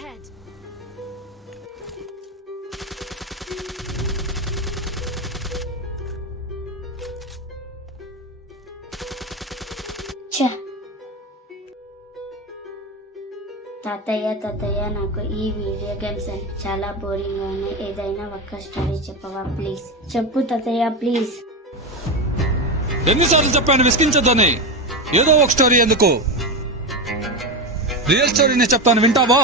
ahead. తాతయ్య నాకు ఈ వీడియో గేమ్స్ అని చాలా బోరింగ్ గా ఉన్నాయి. ఏదైనా ఒక్క స్టోరీ చెప్పవా ప్లీజ్? చెప్పు తాతయ్య ప్లీజ్. ఎన్నిసార్లు చెప్పాను విసిగించొద్దని? ఏదో ఒక స్టోరీ ఎందుకు? రియల్ స్టోరీనే చెప్తాను, వింటావా?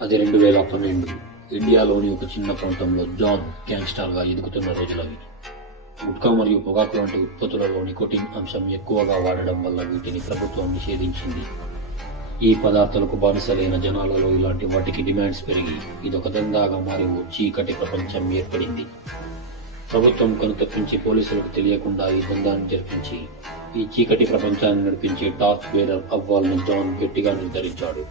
అది 2012 ఇండియాలోని ఒక చిన్న ప్రాంతంలో జాన్ గ్యాంగ్స్టర్ గా ఎదుగుతున్న రోజులవి. గుట్కా మరియు పొగాకు వంటి ఉత్పత్తులలో నికోటిన్ అంశం ఎక్కువగా వాడడం వల్ల వీటిని ప్రభుత్వం నిషేధించింది. ఈ పదార్థాలకు బానిసలైన జనాలలో ఇలాంటి వాటికి డిమాండ్స్ పెరిగి ఇదొక దందాగా మారి ఓ చీకటి ప్రపంచం ఏర్పడింది. ప్రభుత్వం కనుతప్పించి పోలీసులకు తెలియకుండా ఈ దందాన్ని జరిపించి ఈ చీకటి ప్రపంచాన్ని నడిపించే టార్చ్ బేరర్ అవ్వాలని జాన్ గట్టిగా నిర్ధారించాడు.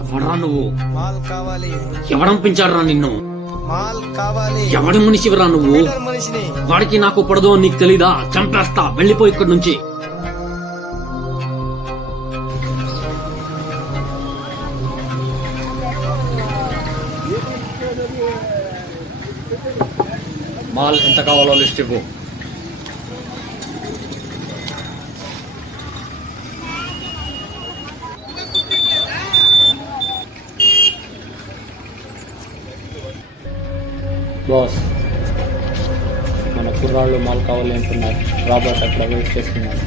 ఎవడరా నువ్వు? మాల్ కావాలి. ఎవడంపించాడురా నిన్ను? మాల్ కావాలి. ఎవడి మనిషివరా నువ్వు? మనిషిని. వాడికి నాకు పడదు అని నీకు తెలీదా? చంపేస్తా, వెళ్ళిపో ఇక్కడి నుంచి. మాల్ ఎంత కావాలో లిస్ట్ ఇవ్వు. బాస్, మన కుర్రాళ్ళు మాల్ కావాలి అంటున్నారు. రాబర్ట్ అక్కడ వెయిట్ చేస్తున్నారు.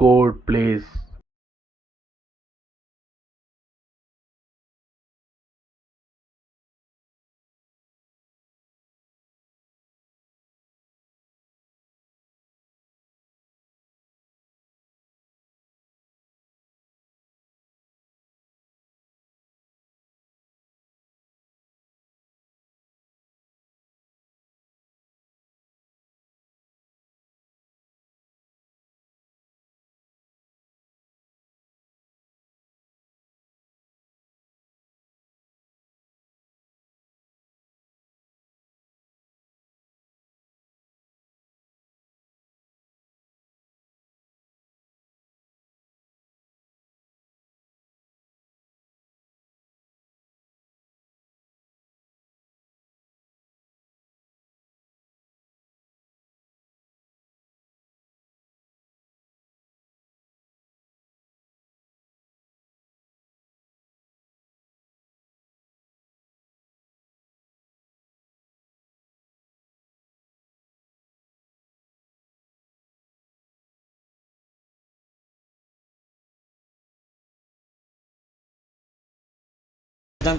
Code please.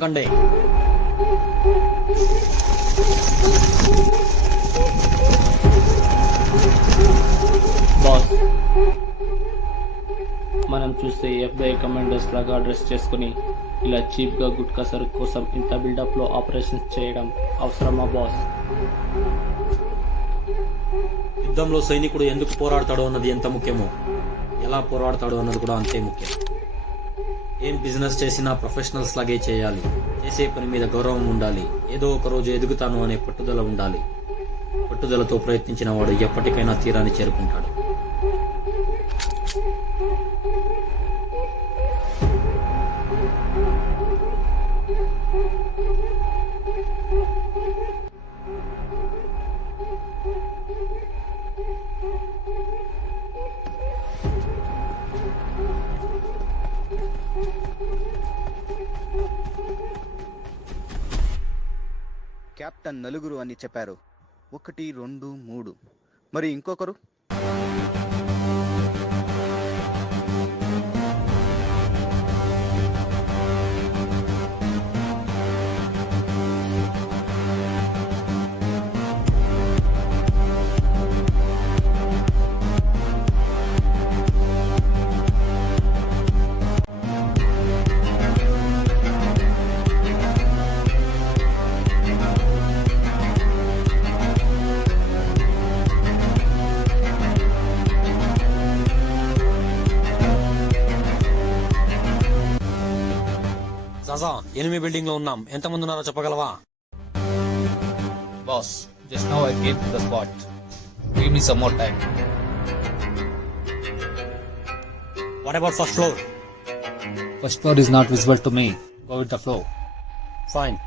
కండి బాస్, మనం చూస్తే FBI కమాండోస్ లాగా డ్రెస్ చేసుకుని ఇలా చీప్ గా గుట్కా సరుకు కోసం ఇంత బిల్డప్ లో ఆపరేషన్స్ చేయడం అవసరమా బాస్? యుద్ధంలో సైనికుడు ఎందుకు పోరాడతాడో అన్నది ఎంత ముఖ్యమో, ఎలా పోరాడతాడో అన్నది కూడా అంతే ముఖ్యం. ఏం బిజినెస్ చేసినా ప్రొఫెషనల్స్ లాగే చేయాలి. చేసే పని మీద గౌరవం ఉండాలి. ఏదో ఒక రోజు ఎదుగుతాను అనే పట్టుదల ఉండాలి. పట్టుదలతో ప్రయత్నించిన వాడు ఎప్పటికైనా తీరాన్ని చేరుకుంటాడు. కెప్టెన్ నలుగురు అని చెప్పారు. 1, 2, 3. మరి ఇంకొకరు? జాజా, 8 బిల్డింగ్ లో ఉన్నాం. ఎంతమంది ఉన్నారో చెప్పగలవా? Boss, just now I came to the spot. Give me some more time. What about first floor? First floor is not visible to me. Go with the flow. Fine.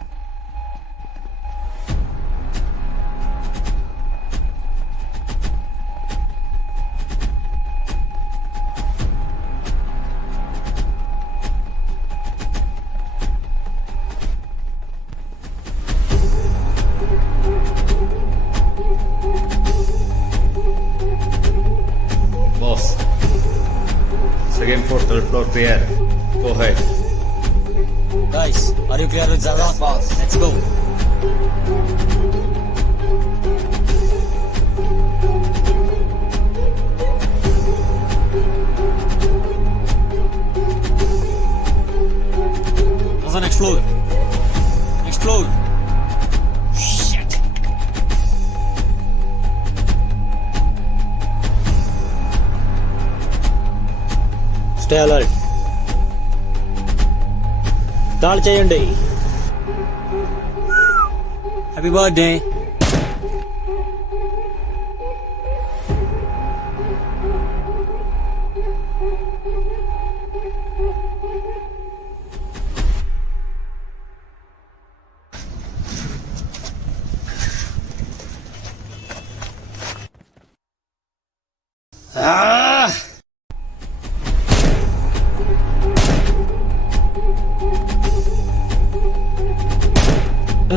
Boss. Second floor, third floor, pair. Go ahead. Guys, are you clear with Zaza? Let's go. Zaza, next floor. Next floor. Shit. Stay alert. దాడి చేయండి. Happy birthday.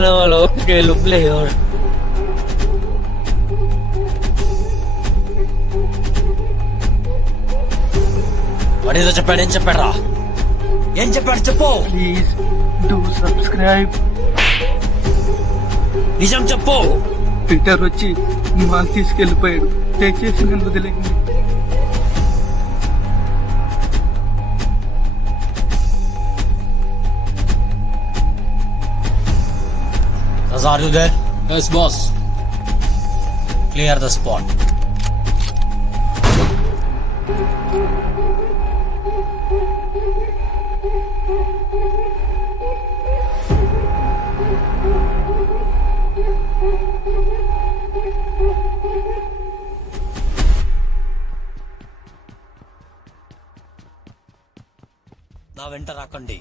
No, que lo peor. వాడేదో చెప్పాడు. ఏం చెప్పాడా? ఏం చెప్పాడు చెప్పు. Please do subscribe. నిజం చెప్పు. పీటర్ వచ్చి మాల్ తీసుకెళ్లిపోయాడు. దయచేసి నన్ను వదిలేయండి. Zaza, are you there? Yes, boss. Clear the spot. నా వెంట రాకండి.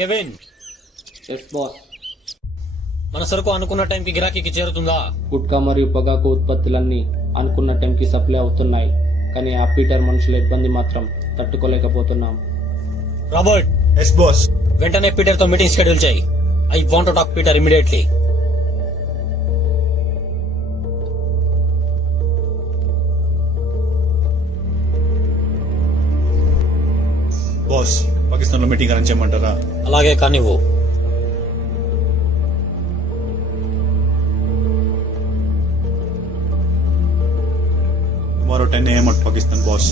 Kevin, yes boss. మన సరుకు అనుకున్న టైంకి గిరాకీకి చేరుతుందా? గుట్కా మరియు పొగాకు ఉత్పత్తులన్నీ అనుకున్న టైంకి సప్లై అవుతున్నాయి, కానీ ఆ పీటర్ మనుషుల ఇబ్బంది మాత్రం తట్టుకోలేకపోతున్నాం. Robert, yes boss. వెంటనే పీటర్ తో మీటింగ్ షెడ్యూల్ చేయి. I want to talk Peter immediately. Boss, Pakistan లో మీటింగ్ అరేంజ్ చేయమంటారా? అలాగే కానివ్వు. Tomorrow 10 AM at Pakistan boss.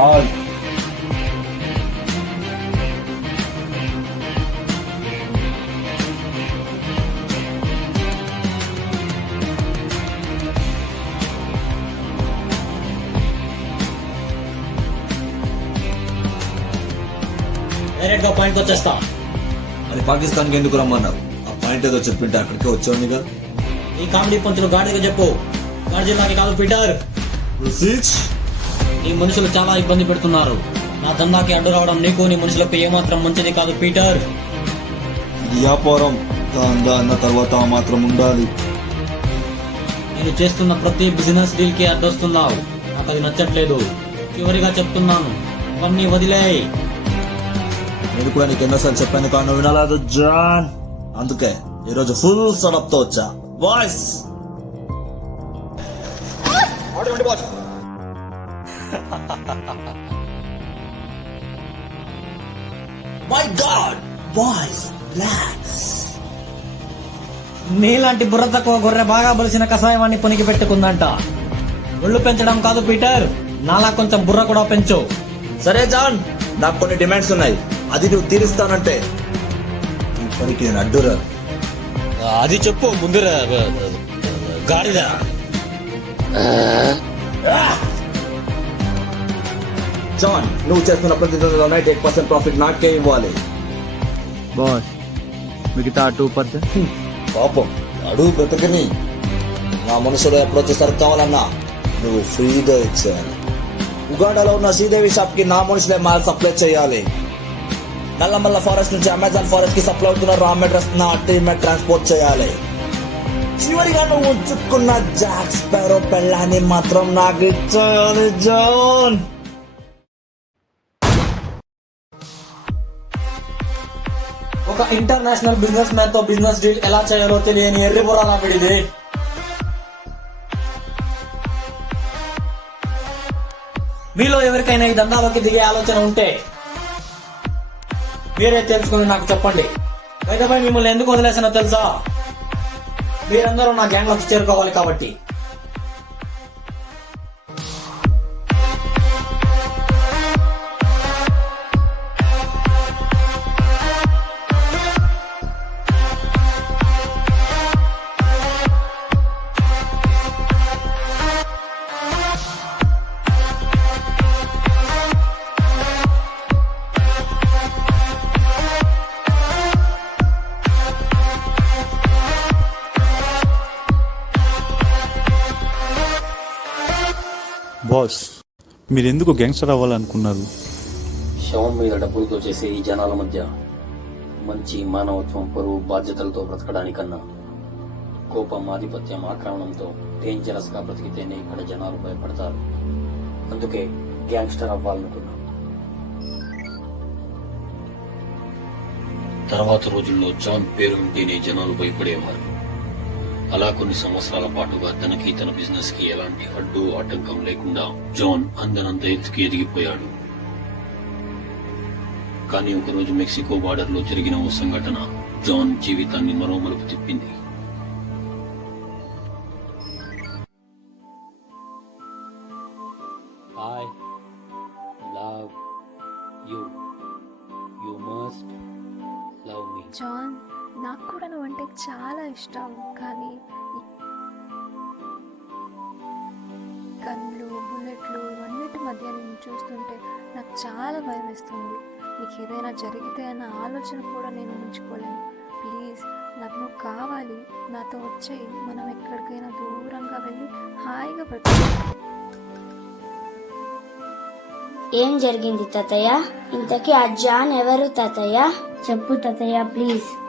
Amal. Direct గా పాయింట్ వచ్చేస్తా. అది పాకిస్తాన్కి ఎందుకు రమ్మన్నారు? ఆ పాయింట్ ఏదో చెప్పింటే అక్కడికే వచ్చావునిగా. ఈ కామెడీ పంచులు గాడిగా చెప్పు. గాడి జిల్లాకి కాదు పీటర్. నీ మనుషులు చాలా ఇబ్బంది పెడుతున్నారు. నా దందాకి అడ్డు రావడం నీకు నీ మనుషులకు ఏమాత్రం మంచిది కాదు పీటర్. ఇది వ్యాపారం, దందా అన్న తర్వాత ఆ మాత్రం ఉండాలి. నేను చేస్తున్న ప్రతి బిజినెస్ డీల్ కి అడ్డొస్తున్నావు. నాకు అది నచ్చట్లేదు. చివరిగా చెప్తున్నాను, అవన్నీ వదిలేయ్. నేను కూడా నీకు ఎన్నోసార్లు చెప్పాను కానీ నువ్వు వినలేదు జాన్. అందుకే ఈరోజు ఫుల్ సడప్ తో వచ్చా. Voice my God, voice relax. నీలాంటి బుర్ర తక్కువ గొర్రె బాగా బలిసిన కషాయవాన్ని పొనికి పెట్టుకుందంట. ఒళ్ళు పెంచడం కాదు పీటర్, నాలా కొంచెం బుర్ర కూడా పెంచు. సరే జాన్, నాకు కొన్ని డిమాండ్స్ ఉన్నాయి. అది నువ్వు తీరుస్తానంటే ఈ పనికి నేను అడ్డురా. అది చెప్పు ముందు గాడిద. జాన్, నువ్వు చేస్తున్న ప్రతి 98% ప్రాఫిట్ నాకే ఇవ్వాలి. బాస్, మిగతా 2%. పాపం అడుగు బ్రతకని నా మనసులో ఎప్పుడొచ్చే సరుకు కావాలన్నా నువ్వు ఫ్రీగా ఇచ్చేయాలి. ఉగాండాలో ఉన్న శ్రీదేవి షాప్ కి నా మనుషులే మాల్ సప్లై చేయాలి. నల్లమల్ల ఫారెస్ట్ నుంచి అమెజాన్ ఫారెస్ట్ కి సప్లై అవుతున్న రా మెటీరియల్స్ నా టీమ్ ట్రాన్స్పోర్ట్ చేయాలి. చివరిగా నువ్వు ఉంచుకున్న జాక్ స్పారో పెళ్ళాన్ని మాత్రం నాకు ఇచ్చేయాలి జాన్. ఒక ఇంటర్నేషనల్ బిజినెస్ మ్యాన్ తో బిజినెస్ డీల్ ఎలా చేయాలో తెలియని ఎర్రి బుర్ర లాంటిది. మీలో ఎవరికైనా ఈ దందాలోకి దిగే ఆలోచన ఉంటే మీరే తెలుసుకుని నాకు చెప్పండి. బయటపై మిమ్మల్ని ఎందుకు వదిలేసినా తెలుసా? మీరందరూ నా గ్యాంగ్ లోకి చేరుకోవాలి కాబట్టి. బాస్, మీరెందుకు గ్యాంగ్స్టర్ అవ్వాలనుకున్నారు? శవం మీద డబ్బులతో చేసే ఈ జనాల మధ్య మంచి మానవత్వం, పరువు, బాధ్యతలతో బ్రతకడానికన్నా కోపం, ఆధిపత్యం, ఆక్రమణంతో డేంజరస్ గా బ్రతికితేనే ఇక్కడ జనాలు భయపడతారు. అందుకే గ్యాంగ్స్టర్ అవ్వాలనుకున్నా. తర్వాత రోజుల్లో జాన్ పేరు వింటేనే జనాలు భయపడేవారు. అలా కొన్ని సంవత్సరాల పాటుగా తనకి తన బిజినెస్ కి ఎలాంటి అడ్డు ఆటంకం లేకుండా జాన్ అందనంత ఎత్తుకి ఎదిగిపోయాడు. కానీ ఒకరోజు మెక్సికో బార్డర్ లో జరిగిన ఓ సంఘటన జాన్ జీవితాన్ని మరో మలుపు తిప్పింది. I love you. You must love me. John, నాకు కూడా నువ్వంటే చాలా ఇష్టం. కానీ గన్లు, బుల్లెట్లు ఇవన్నిటి మధ్య నేను చూస్తుంటే నాకు చాలా భయం వేస్తుంది. నీకు ఏదైనా జరిగితే అన్న ఆలోచన కూడా నేను ఉంచుకోలేను. ప్లీజ్ నాకు నువ్వు కావాలి, నాతో వచ్చేయి, మనం ఎక్కడికైనా దూరంగా వెళ్ళి హాయిగా బ్రతుకుదాం. ఏం జరిగింది తాతయ్య? ఇంతకీ ఆ జాన్ ఎవరు తాతయ్య? చెప్పు తాతయ్య ప్లీజ్.